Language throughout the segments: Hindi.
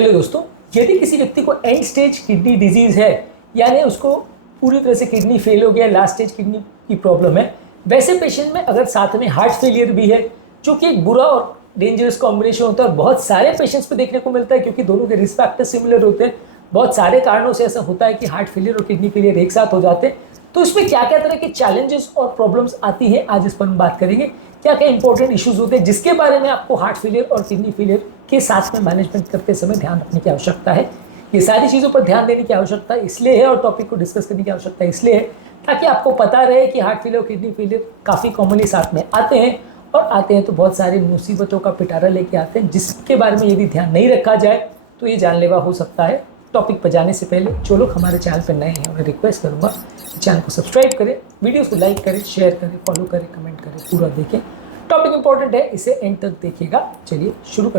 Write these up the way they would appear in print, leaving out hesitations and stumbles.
हेलो दोस्तों, यदि किसी व्यक्ति को एंड स्टेज किडनी डिजीज है, यानी उसको पूरी तरह से किडनी फेल हो गया, लास्ट स्टेज किडनी की प्रॉब्लम है, वैसे पेशेंट में अगर साथ में हार्ट फेलियर भी है, जो कि एक बुरा और डेंजरस कॉम्बिनेशन होता है और बहुत सारे पेशेंट्स पे देखने को मिलता है क्योंकि दोनों के रिस्क फैक्टर सिमिलर होते हैं। बहुत सारे कारणों से ऐसा होता है कि हार्ट फेलियर और किडनी फेलियर एक साथ हो जाते हैं। तो इसमें क्या क्या तरह के चैलेंजेस और प्रॉब्लम्स आती हैं, आज इस पर हम बात करेंगे। क्या क्या इंपॉर्टेंट इश्यूज होते हैं जिसके बारे में आपको हार्ट फेलियर और किडनी फेलियर के साथ में मैनेजमेंट करते समय ध्यान रखने की आवश्यकता है। ये सारी चीज़ों पर ध्यान देने की आवश्यकता इसलिए है और टॉपिक को डिस्कस करने की आवश्यकता इसलिए है ताकि आपको पता रहे कि हार्ट फेलियर और किडनी फेलियर काफ़ी कॉमनली साथ में आते हैं, और आते हैं तो बहुत सारी मुसीबतों का पिटारा लेके आते हैं, जिसके बारे में यदि ध्यान नहीं रखा जाए तो ये जानलेवा हो सकता है। टॉपिक पर जाने से पहले जो लोग हमारे चैनल पर नए हैं उन्हें रिक्वेस्ट करूँगा चैनल को सब्सक्राइब करें, वीडियोस को लाइक करें, शेयर करें, फॉलो करें, कमेंट करें, पूरा देखें। टॉपिक इंपॉर्टेंट है, इसे एंड तक देखिएगा। चलिए शुरू करें।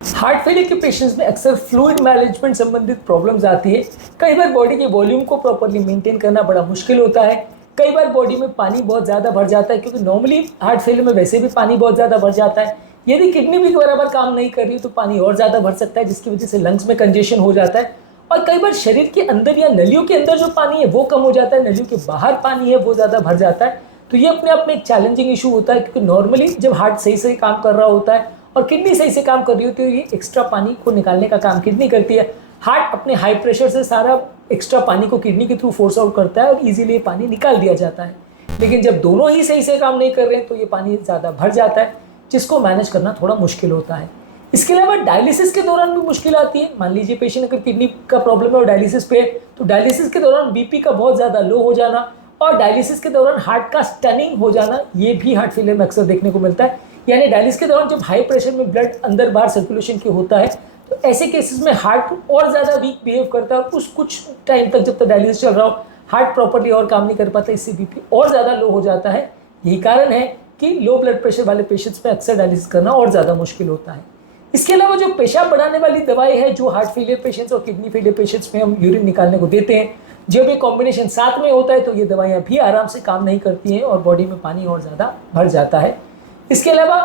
हार्ट फेलियर के पेशेंट्स में अक्सर फ्लूइड मैनेजमेंट संबंधित प्रॉब्लम्स आती है। कई बार बॉडी के वॉल्यूम को प्रॉपर्ली मेंटेन करना बड़ा मुश्किल होता है। कई बार बॉडी में पानी बहुत ज़्यादा भर जाता है, क्योंकि नॉर्मली हार्ट फेलियर में वैसे भी पानी बहुत ज़्यादा भर जाता है। यदि किडनी भी बराबर काम नहीं कर रही तो पानी और ज़्यादा भर सकता है, जिसकी वजह से लंग्स में कंजेशन हो जाता है। और कई बार शरीर के अंदर या नलियों के अंदर जो पानी है वो कम हो जाता है, नलियों के बाहर पानी है वो ज़्यादा भर जाता है। तो ये अपने आप में एक चैलेंजिंग इशू होता है, क्योंकि नॉर्मली जब हार्ट सही से काम कर रहा होता है और किडनी सही से काम कर रही होती है, ये एक्स्ट्रा पानी को निकालने का काम किडनी करती है। हार्ट अपने हाई प्रेशर से सारा एक्स्ट्रा पानी को किडनी के थ्रू फोर्स आउट करता है और इजीली ये पानी निकाल दिया जाता है। लेकिन जब दोनों ही सही से काम नहीं कर रहे हैं तो ये पानी ज़्यादा भर जाता है, जिसको मैनेज करना थोड़ा मुश्किल होता है। इसके अलावा डायलिसिस के दौरान भी मुश्किल आती है। मान लीजिए पेशेंट अगर किडनी का प्रॉब्लम है और डायलिसिस पे है, तो डायलिसिस के दौरान बीपी का बहुत ज़्यादा लो हो जाना और डायलिसिस के दौरान हार्ट का स्टनिंग हो जाना, ये भी हार्ट फेलियर में अक्सर देखने को मिलता है। यानी डायलिसिस के दौरान जब हाई प्रेशर में ब्लड अंदर बाहर सर्कुलेशन की होता है, तो ऐसे केसेस में हार्ट और ज़्यादा वीक बिहेव करता है और उस कुछ टाइम तक जब तक डायलिसिस चल रहा हो हार्ट प्रॉपर्ली और काम नहीं कर पाता, इससे बीपी और ज़्यादा लो हो जाता है। यही कारण है कि लो ब्लड प्रेशर वाले पेशेंट्स में अक्सर डायलिसिस करना और ज़्यादा मुश्किल होता है। इसके अलावा जो पेशाब बढ़ाने वाली दवाई है, जो हार्ट फेलियर पेशेंट्स और किडनी फेलियर पेशेंट्स में हम यूरिन निकालने को देते हैं, जब ये कॉम्बिनेशन साथ में होता है तो ये दवाइयाँ भी आराम से काम नहीं करती हैं और बॉडी में पानी और ज़्यादा भर जाता है। इसके अलावा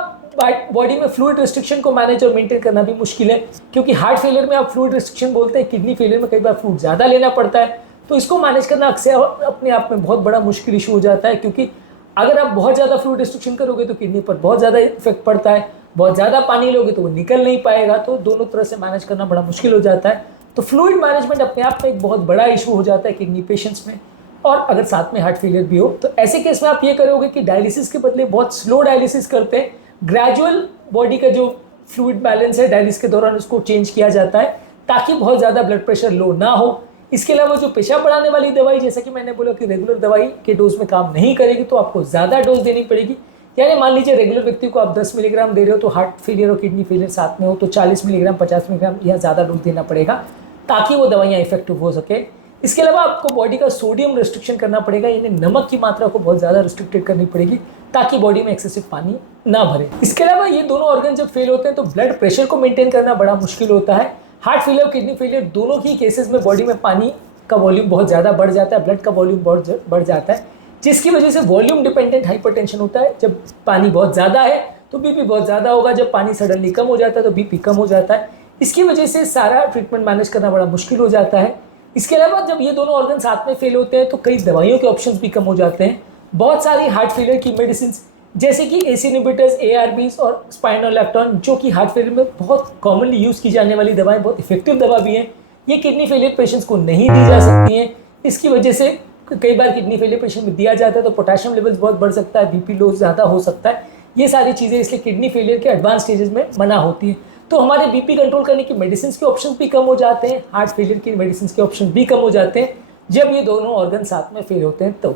बॉडी में फ्लूइड रिस्ट्रिक्शन को मैनेज और मेंटेन करना भी मुश्किल है, क्योंकि हार्ट फेलियर में आप फ्लूइड रिस्ट्रिक्शन बोलते हैं, किडनी फेलियर में कई बार फ्लूइड ज़्यादा लेना पड़ता है। तो इसको मैनेज करना अक्सर अपने आप में बहुत बड़ा मुश्किल इशू हो जाता है, क्योंकि अगर आप बहुत ज़्यादा फ्लूइड रिस्ट्रिक्शन करोगे तो किडनी पर बहुत ज़्यादा इफेक्ट पड़ता है, बहुत ज़्यादा पानी लोगे तो वो निकल नहीं पाएगा, तो दोनों तरह से मैनेज करना बड़ा मुश्किल हो जाता है। तो फ्लूइड मैनेजमेंट अपने आप में एक बहुत बड़ा इशू हो जाता है किडनी पेशेंट्स में, और अगर साथ में हार्ट फेलियर भी हो तो ऐसे केस में आप ये करोगे कि डायलिसिस के बदले बहुत स्लो डायलिसिस करते हैं। ग्रेजुअल बॉडी का जो फ्लूइड बैलेंस है डायलिसिस के दौरान उसको चेंज किया जाता है, ताकि बहुत ज़्यादा ब्लड प्रेशर लो ना हो। इसके अलावा जो पेशाब बढ़ाने वाली दवाई, जैसा कि मैंने बोला कि रेगुलर दवाई के डोज में काम नहीं करेगी तो आपको ज़्यादा डोज देनी पड़ेगी। यानी मान लीजिए रेगुलर व्यक्ति को आप 10 मिलीग्राम दे रहे हो, तो हार्ट फेलियर और किडनी फेलियर साथ में हो तो 40 मिलीग्राम 50 मिलीग्राम या ज़्यादा डोज देना पड़ेगा, ताकि वो दवाइयाँ इफेक्टिव हो सके। इसके अलावा आपको बॉडी का सोडियम रिस्ट्रिक्शन करना पड़ेगा, यानी नमक की मात्रा को बहुत ज़्यादा रिस्ट्रिक्टेड करनी पड़ेगी, ताकि बॉडी में एक्सेसिव पानी ना भरे। इसके अलावा ये दोनों ऑर्गन जब फेल होते हैं तो ब्लड प्रेशर को मेंटेन करना बड़ा मुश्किल होता है। हार्ट फेलियर और किडनी फेलियर दोनों ही केसेस में बॉडी में पानी का वॉल्यूम बहुत ज़्यादा बढ़ जाता है, ब्लड का वॉल्यूम बहुत बढ़ जाता है, जिसकी वजह से वॉल्यूम डिपेंडेंट हाइपरटेंशन होता है। जब पानी बहुत ज़्यादा है तो बीपी बहुत ज़्यादा होगा, जब पानी सडनली कम हो जाता है तो बीपी कम हो जाता है। इसकी वजह से सारा ट्रीटमेंट मैनेज करना बड़ा मुश्किल हो जाता है। इसके अलावा जब ये दोनों ऑर्गन साथ में फेल होते हैं तो कई दवाइयों के ऑप्शंस भी कम हो जाते हैं। बहुत सारी हार्ट फेलियर की मेडिसिन जैसे कि एसी इनहिबिटर्स, एआरबीज और स्पाइनोलैक्टोन, जो कि हार्ट फेलियर में बहुत कॉमनली यूज़ की जाने वाली दवाएं, बहुत इफेक्टिव दवा भी हैं, ये किडनी फेलियर पेशेंट्स को नहीं दी जा सकती हैं। इसकी वजह से कई बार किडनी फेलियर पेशेंट में दिया जाता है तो पोटेशियम लेवल्स बहुत बढ़ सकता है, बीपी लो ज़्यादा हो सकता है। ये सारी चीज़ें इसलिए किडनी फेलियर के एडवांस स्टेजेस में मना होती है। तो हमारे बीपी कंट्रोल करने की मेडिसिन के ऑप्शन भी कम हो जाते हैं, हार्ट फेलियर की मेडिसिन के ऑप्शन भी कम हो जाते हैं जब ये दोनों ऑर्गन साथ में फेल होते हैं तो।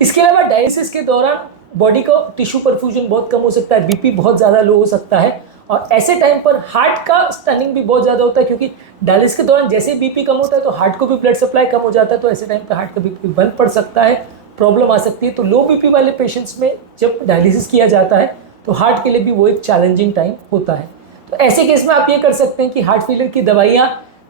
इसके अलावा डायलिसिस के दौरान बॉडी का टिश्यू परफ्यूजन बहुत कम हो सकता है, बीपी बहुत ज़्यादा लो हो सकता है, और ऐसे टाइम पर हार्ट का स्टनिंग भी बहुत ज़्यादा होता है, क्योंकि डायलिसिस के दौरान जैसे बीपी कम होता है तो हार्ट को भी ब्लड सप्लाई कम हो जाता है, तो ऐसे टाइम पर हार्ट का बीपी बंद पड़ सकता है, प्रॉब्लम आ सकती है। तो लो बीपी वाले पेशेंट्स में जब डायलिसिस किया जाता है तो हार्ट के लिए भी वो एक चैलेंजिंग टाइम होता है। तो ऐसे केस में आप ये कर सकते हैं कि हार्ट फेलियर की दवाइयाँ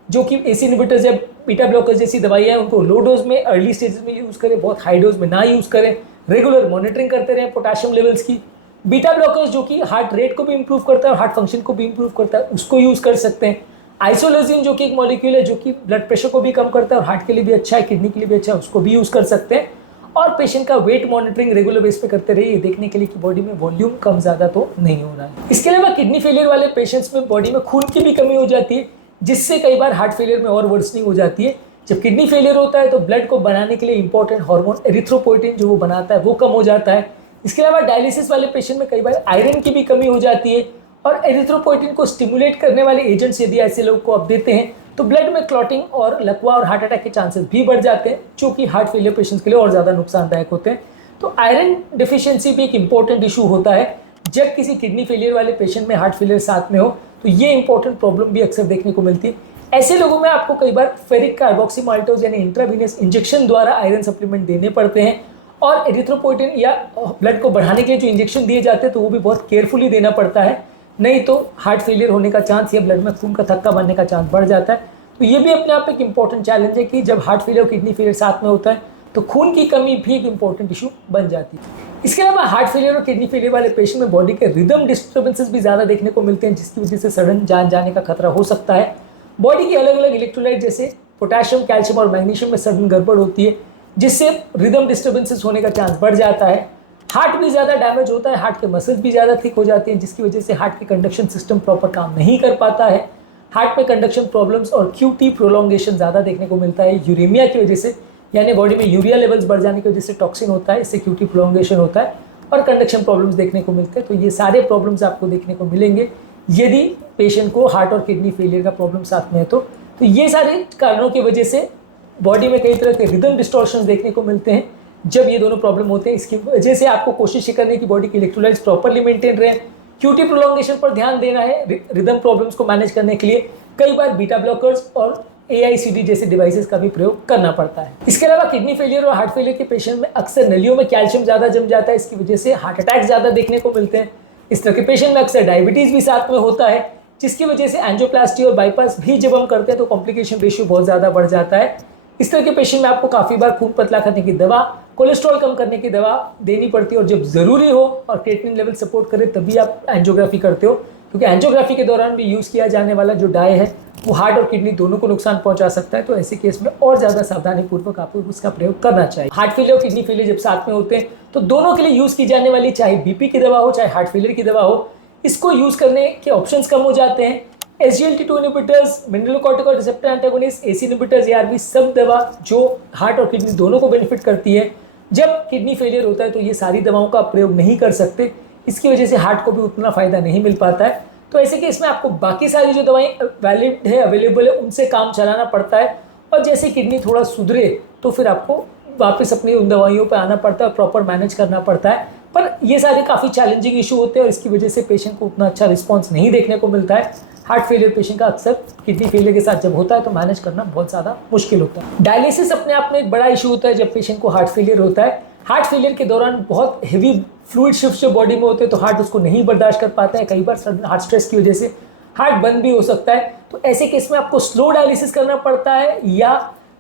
जो कि एसी इनहिबिटर्स या बीटा ब्लॉकर्स जैसी दवाइयाँ हैं उनको लो डोज में अर्ली स्टेजेस में यूज़ करें, बहुत हाई डोज में ना यूज़ करें, रेगुलर मॉनिटरिंग करते रहें पोटेशियम लेवल्स की। बीटा ब्लॉकर्स जो कि हार्ट रेट को भी इंप्रूव करता है और हार्ट फंक्शन को भी इंप्रूव करता है, उसको यूज़ कर सकते हैं। आइसोलेजिन जो कि एक मॉलिक्यूल है जो कि ब्लड प्रेशर को भी कम करता है और हार्ट के लिए भी अच्छा है, किडनी के लिए भी अच्छा है, उसको भी यूज़ कर सकते हैं। और पेशेंट का वेट मॉनिटरिंग रेगुलर बेस पे करते रहिए, देखने के लिए कि बॉडी में वॉल्यूम कम ज़्यादा तो नहीं हो रहा है। इसके अलावा किडनी फेलियर वाले पेशेंट्स में बॉडी में खून की भी कमी हो जाती है, जिससे कई बार हार्ट फेलियर में और वर्सनिंग हो जाती है। जब किडनी फेलियर होता है तो ब्लड को बनाने के लिए इंपॉर्टेंट हार्मोन एरिथ्रोपोइटिन जो वो बनाता है वो कम हो जाता है। इसके अलावा डायलिसिस वाले पेशेंट में कई बार आयरन की भी कमी हो जाती है और एरिथ्रोपोइटिन को स्टिमुलेट करने वाले एजेंट्स यदि ऐसे लोग को आप देते हैं तो ब्लड में क्लॉटिंग और लकवा और हार्ट अटैक के चांसेस भी बढ़ जाते हैं, जो कि हार्ट फेलियर पेशेंट्स के लिए और ज़्यादा नुकसानदायक होते हैं। तो आयरन डिफिशियंसी भी एक इंपॉर्टेंट इशू होता है। जब किसी किडनी फेलियर वाले पेशेंट में हार्ट फेलियर साथ में हो तो ये इंपॉर्टेंट प्रॉब्लम भी अक्सर देखने को मिलती है। ऐसे लोगों में आपको कई बार फेरिक कार्बोक्सीमाल्टोज यानी इंट्रावीनस इंजेक्शन द्वारा आयरन सप्लीमेंट देने पड़ते हैं और एरिथ्रोपोइटिन या ब्लड को बढ़ाने के लिए जो इंजेक्शन दिए जाते हैं तो वो भी बहुत केयरफुली देना पड़ता है, नहीं तो हार्ट फेलियर होने का चांस या ब्लड में खून का थक्का बनने का चांस बढ़ जाता है। तो ये भी अपने आप एक इंपॉर्टेंट चैलेंज है कि जब हार्ट फेलियर और किडनी फेलियर साथ में होता है तो खून की कमी भी एक इंपॉर्टेंट इशू बन जाती है। इसके अलावा हार्ट फेलियर और किडनी फेलियर वाले पेशेंट में बॉडी के रिदम डिस्टर्बेंसेस भी ज़्यादा देखने को मिलते हैं, जिसकी वजह से सडन जान जाने का खतरा हो सकता है। बॉडी के अलग अलग इलेक्ट्रोलाइट जैसे पोटेशियम, कैल्शियम और मैग्नीशियम में सडन गड़बड़ होती है, जिससे रिदम डिस्टर्बेंसेस होने का चांस बढ़ जाता है। हार्ट भी ज़्यादा डैमेज होता है, हार्ट के मसल्स भी ज़्यादा थिक हो जाते हैं, जिसकी वजह से हार्ट के कंडक्शन सिस्टम प्रॉपर काम नहीं कर पाता है। हार्ट में कंडक्शन प्रॉब्लम्स और क्यूटी प्रोलॉन्गेशन ज़्यादा देखने को मिलता है यूरेमिया की वजह से, यानी बॉडी में यूरिया लेवल्स बढ़ जाने की वजह से टॉक्सिन होता है, इससे क्यूटी प्रोलॉन्गेशन होता है और कंडक्शन प्रॉब्लम्स देखने को मिलते हैं। तो ये सारे प्रॉब्लम्स आपको देखने को मिलेंगे यदि पेशेंट को हार्ट और किडनी फेलियर का प्रॉब्लम साथ में है। तो ये सारे कारणों की वजह से बॉडी में कई तरह के रिदम डिस्टॉर्शंस देखने को मिलते हैं जब ये दोनों प्रॉब्लम होते हैं। इसकी वजह से आपको कोशिश करने की बॉडी की इलेक्ट्रोलाइट्स प्रॉपर्ली मेंटेन रहे, क्यूटी प्रोलॉन्गेशन पर ध्यान देना है। रिदम प्रॉब्लम्स को मैनेज करने के लिए कई बार बीटा ब्लॉकर्स और AICD जैसे डिवाइसेस का भी प्रयोग करना पड़ता है। इसके अलावा किडनी फेलियर और हार्ट फेलियर के पेशेंट में अक्सर नलियों में कैल्शियम ज़्यादा जम जाता है, इसकी वजह से हार्ट अटैक ज़्यादा देखने को मिलते हैं। इस तरह के पेशेंट में अक्सर डायबिटीज़ भी साथ में होता है, जिसकी वजह से एंजियोप्लास्टी और बाईपास भी जब हम करते हैं तो कॉम्प्लिकेशन रेशियो बहुत ज़्यादा बढ़ जाता है। इस तरह के पेशेंट में आपको काफ़ी बार खून पतला करने की दवा, कोलेस्ट्रॉल कम करने की दवा देनी पड़ती है और जब ज़रूरी हो और क्रिएटिनिन लेवल सपोर्ट करे तभी आप एंजियोग्राफी करते हो, क्योंकि एंजियोग्राफी के दौरान भी यूज़ किया जाने वाला जो डाई है वो हार्ट और किडनी दोनों को नुकसान पहुंचा सकता है। तो ऐसे केस में और ज़्यादा सावधानीपूर्वक आपको उसका प्रयोग करना चाहिए। हार्ट फेलियर और किडनी फेलियर जब साथ में होते हैं तो दोनों के लिए यूज़ की जाने वाली चाहे BP की दवा हो चाहे हार्ट फेलियर की दवा हो, इसको यूज़ करने के ऑप्शंस कम हो जाते हैं। SGLT2 inhibitors, mineralocorticoid receptor antagonist, AC inhibitors, ARB सब दवा जो हार्ट और किडनी दोनों को बेनिफिट करती है। जब किडनी फेलियर होता है तो ये सारी दवाओं का प्रयोग नहीं कर सकते, इसकी वजह से हार्ट को भी उतना फ़ायदा नहीं मिल पाता है। तो ऐसे केस में आपको बाकी सारी जो दवाएं वैलिड है, अवेलेबल है, उनसे काम चलाना पड़ता है और जैसे किडनी थोड़ा सुधरे तो फिर आपको वापस अपनी उन दवाइयों पर आना पड़ता है, प्रॉपर मैनेज करना पड़ता है। पर ये सारे काफ़ी चैलेंजिंग इशू होते हैं और इसकी वजह से पेशेंट को उतना अच्छा रिस्पॉन्स नहीं देखने को मिलता है। हार्ट फेलियर पेशेंट का अक्सर किडनी फेलियर के साथ जब होता है तो मैनेज करना बहुत ज़्यादा मुश्किल होता है। डायलिसिस अपने आप में एक बड़ा इशू होता है जब पेशेंट को हार्ट फेलियर होता है। हार्ट फेलियर के दौरान बहुत हेवी फ्लूइड शिफ्ट जो बॉडी में होते हैं तो हार्ट उसको नहीं बर्दाश्त कर पाता है। कई बार सडन हार्ट स्ट्रेस की वजह से हार्ट बंद भी हो सकता है। तो ऐसे केस में आपको स्लो डायलिसिस करना पड़ता है या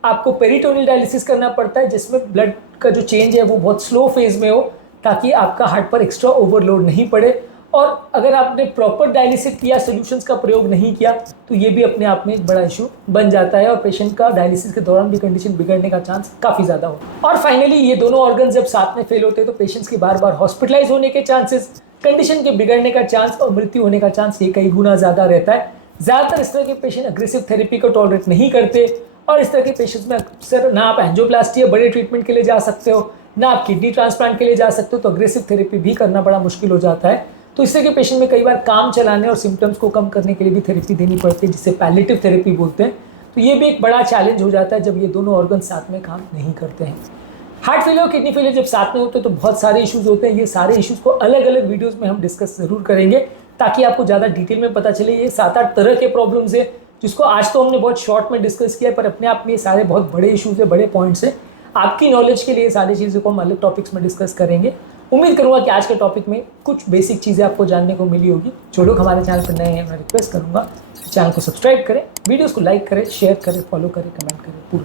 आपको पेरिटोनियल डायलिसिस करना पड़ता है, जिसमें ब्लड का जो चेंज है वो बहुत स्लो फेज में हो, ताकि आपका हार्ट पर एक्स्ट्रा ओवरलोड नहीं पड़े। और अगर आपने प्रॉपर डायलिसिस किया, सोल्यूशंस का प्रयोग नहीं किया, तो ये भी अपने आप में एक बड़ा इशू बन जाता है और पेशेंट का डायलिसिस के दौरान भी कंडीशन बिगड़ने का चांस काफ़ी ज़्यादा हो। और फाइनली ये दोनों ऑर्गन जब साथ में फेल होते हैं तो पेशेंट्स के बार बार हॉस्पिटलाइज होने के चांसेस, कंडीशन के बिगड़ने का चांस और मृत्यु होने का चांस ये कई गुना ज़्यादा रहता है। ज़्यादातर इस तरह के पेशेंट अग्रेसिव थेरेपी को टॉलरेट नहीं करते और इस तरह के पेशेंट्स में अक्सर ना आप एंजियोप्लास्टी या बड़े ट्रीटमेंट के लिए जा सकते हो, ना आप किडनी ट्रांसप्लांट के लिए जा सकते हो, तो अग्रेसिव थेरेपी भी करना बड़ा मुश्किल हो जाता है। तो इस तरह के पेशेंट में कई बार काम चलाने और सिम्टम्स को कम करने के लिए भी थेरेपी देनी पड़ती है, जिसे पैलिएटिव थेरेपी बोलते हैं। तो ये भी एक बड़ा चैलेंज हो जाता है जब ये दोनों ऑर्गन साथ में काम नहीं करते हैं। हार्ट फेलियर और किडनी फेलियर जब साथ में होते हैं तो बहुत सारे इश्यूज होते हैं। ये सारे इश्यूज को अलग अलग वीडियोस में हम डिस्कस जरूर करेंगे ताकि आपको ज़्यादा डिटेल में पता चले। ये 7-8 तरह के प्रॉब्लम्स है जिसको आज तो हमने बहुत शॉर्ट में डिस्कस किया, पर अपने आप में ये सारे बहुत बड़े इश्यूज है, बड़े पॉइंट्स है। आपकी नॉलेज के लिए सारी चीज़ों को हम अलग टॉपिक्स में डिस्कस करेंगे। उम्मीद करूंगा कि आज के टॉपिक में कुछ बेसिक चीज़ें आपको जानने को मिली होगी। जो लोग हमारे चैनल पर नए हैं, मैं रिक्वेस्ट करूंगा चैनल को सब्सक्राइब करें, वीडियोस को लाइक करें, शेयर करें, फॉलो करें, कमेंट करें पूरा।